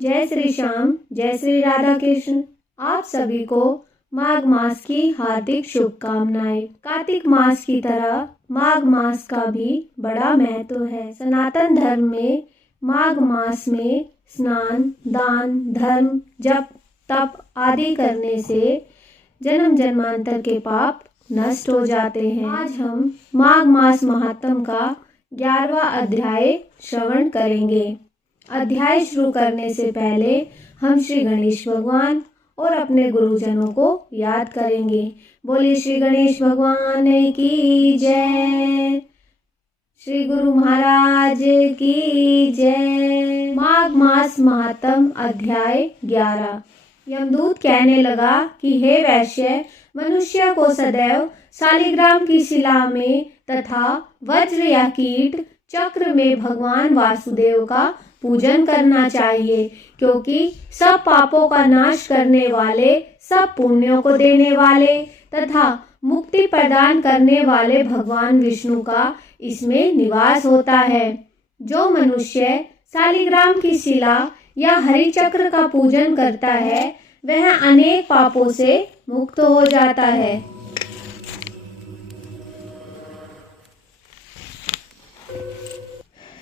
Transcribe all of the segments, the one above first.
जय श्री श्याम, जय श्री राधा कृष्ण। आप सभी को माघ मास की हार्दिक शुभकामनाएं। कार्तिक मास की तरह माघ मास का भी बड़ा महत्व है। सनातन धर्म में माघ मास में स्नान, दान, धर्म, जप, तप आदि करने से जन्म जन्मांतर के पाप नष्ट हो जाते हैं। आज हम माघ मास महात्म का 11वां अध्याय श्रवण करेंगे। अध्याय शुरू करने से पहले हम श्री गणेश भगवान और अपने गुरुजनों को याद करेंगे। बोलिए श्री गणेश भगवान की जय, श्री गुरु महाराज की जय। माघ मास महात्म अध्याय 11। यमदूत कहने लगा कि हे वैश्य, मनुष्य को सदैव शालिग्राम की शिला में तथा वज्र या कीट चक्र में भगवान वासुदेव का पूजन करना चाहिए, क्योंकि सब पापों का नाश करने वाले, सब पुण्यों को देने वाले तथा मुक्ति प्रदान करने वाले भगवान विष्णु का इसमें निवास होता है। जो मनुष्य शालिग्राम की शिला या हरि चक्र का पूजन करता है वह अनेक पापों से मुक्त हो जाता है।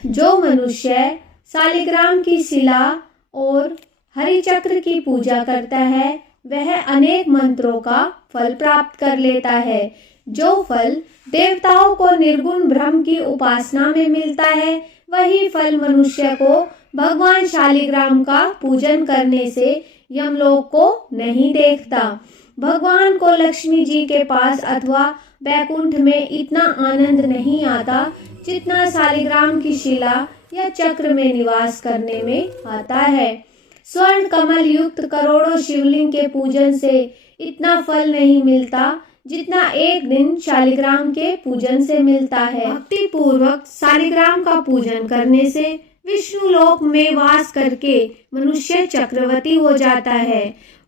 जो मनुष्य शालिग्राम की शिला और हरि चक्र की पूजा करता है वह अनेक मंत्रों का फल प्राप्त कर लेता है। जो फल देवताओं को निर्गुण ब्रह्म की उपासना में मिलता है, वही फल मनुष्य को भगवान शालिग्राम का पूजन करने से यमलोक को नहीं देखता। भगवान को लक्ष्मी जी के पास अथवा बैकुंठ में इतना आनंद नहीं आता जितना शालिग्राम की शिला या चक्र में निवास करने में आता है। स्वर्ण कमल युक्त करोड़ों शिवलिंग के पूजन से इतना फल नहीं मिलता जितना एक दिन शालिग्राम के पूजन से मिलता है। भक्ति पूर्वक शालिग्राम का पूजन करने से विष्णु लोक में वास करके मनुष्य चक्रवर्ती हो जाता है।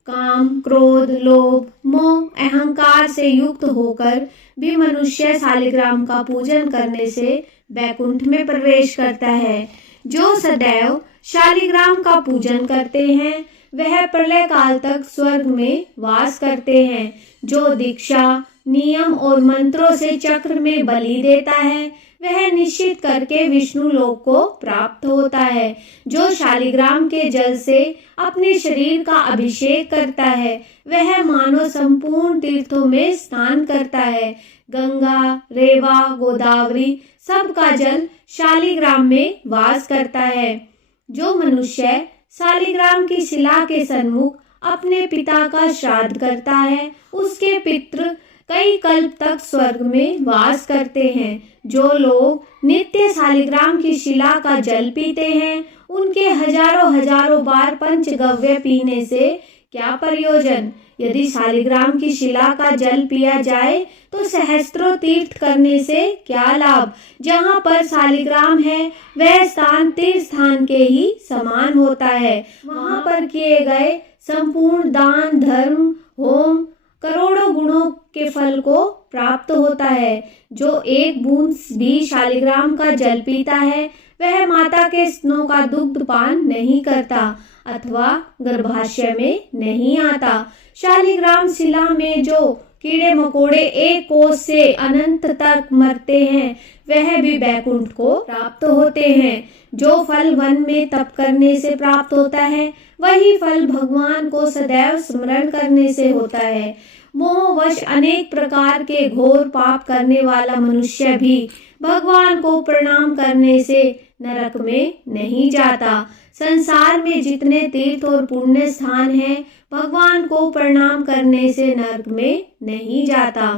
काम, क्रोध, लोभ, मोह, अहंकार से युक्त होकर भी मनुष्य शालिग्राम का पूजन करने से बैकुंठ में प्रवेश करता है। जो सदैव शालिग्राम का पूजन करते हैं वह प्रलय काल तक स्वर्ग में वास करते हैं। जो दीक्षा, नियम और मंत्रों से चक्र में बलि देता है वह निश्चित करके विष्णु लोक को प्राप्त होता है। जो शालिग्राम के जल से अपने शरीर का अभिषेक करता है वह मानो संपूर्ण तीर्थों में स्नान करता है। गंगा, रेवा, गोदावरी सबका जल शालिग्राम में वास करता है। जो मनुष्य शालिग्राम की शिला के सन्मुख अपने पिता का श्राद्ध करता है उसके पितृ कई कल्प तक स्वर्ग में वास करते हैं। जो लोग नित्य शालिग्राम की शिला का जल पीते हैं उनके हजारों हजारों बार पंचगव्य पीने से क्या प्रयोजन। यदि शालिग्राम की शिला का जल पिया जाए तो सहस्त्रों तीर्थ करने से क्या लाभ। जहाँ पर शालिग्राम है वह स्थान तीर्थ स्थान के ही समान होता है। वहाँ पर किए गए संपूर्ण दान, धर्म, होम करोड़ों गुणों के फल को प्राप्त होता है। जो एक बूंद भी शालिग्राम का जल पीता है वह माता के स्तनों का दुग्ध पान नहीं करता अथवा गर्भाशय में नहीं आता। शालिग्राम शिला में जो कीड़े मकोड़े एक कोस से अनंत तक मरते हैं वह भी बैकुंठ को प्राप्त होते हैं। जो फल वन में तप करने से प्राप्त होता है वही फल भगवान को सदैव स्मरण करने से होता है। मोहवश अनेक प्रकार के घोर पाप करने वाला मनुष्य भी भगवान को प्रणाम करने से नरक में नहीं जाता। संसार में जितने तीर्थ और पुण्य स्थान हैं भगवान को प्रणाम करने से नरक में नहीं जाता।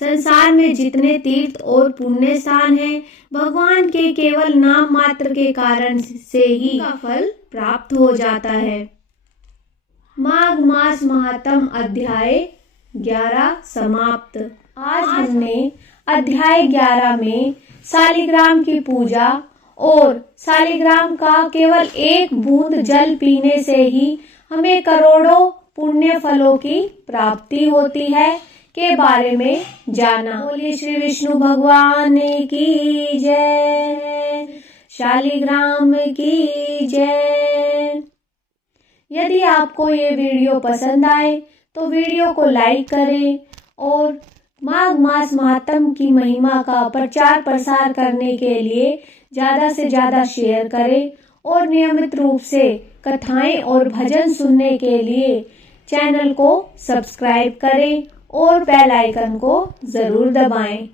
संसार में जितने तीर्थ और पुण्य स्थान हैं भगवान के केवल नाम मात्र के कारण से ही का फल प्राप्त हो जाता है। माघ मास महात्म अध्याय 11 समाप्त। आज हमने अध्याय 11 में शालिग्राम की पूजा और शालिग्राम का केवल एक बूंद जल पीने से ही हमें करोड़ों पुण्य फलों की प्राप्ति होती है के बारे में जाना। बोलिए श्री विष्णु भगवान की जय, शालिग्राम की जय। यदि आपको ये वीडियो पसंद आए तो वीडियो को लाइक करें और माघ मास महात्म की महिमा का प्रचार प्रसार करने के लिए ज़्यादा से ज़्यादा शेयर करें और नियमित रूप से कथाएं और भजन सुनने के लिए चैनल को सब्सक्राइब करें और बेल आइकन को ज़रूर दबाएं।